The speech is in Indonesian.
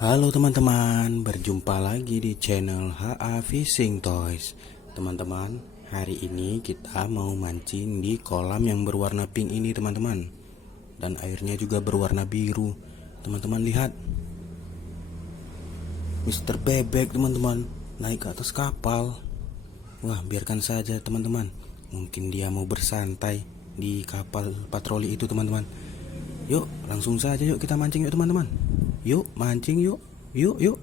Halo teman-teman, berjumpa lagi di channel HA Fishing Toys. Teman-teman, hari ini kita mau mancing di kolam yang berwarna pink ini teman-teman. Dan airnya juga berwarna biru. Teman-teman lihat, Mr. Bebek teman-teman naik ke atas kapal. Wah, biarkan saja teman-teman. Mungkin dia mau bersantai di kapal patroli itu teman-teman. Yuk, langsung saja yuk kita mancing yuk teman-teman. Yuk, mancing yuk. Yuk, yuk.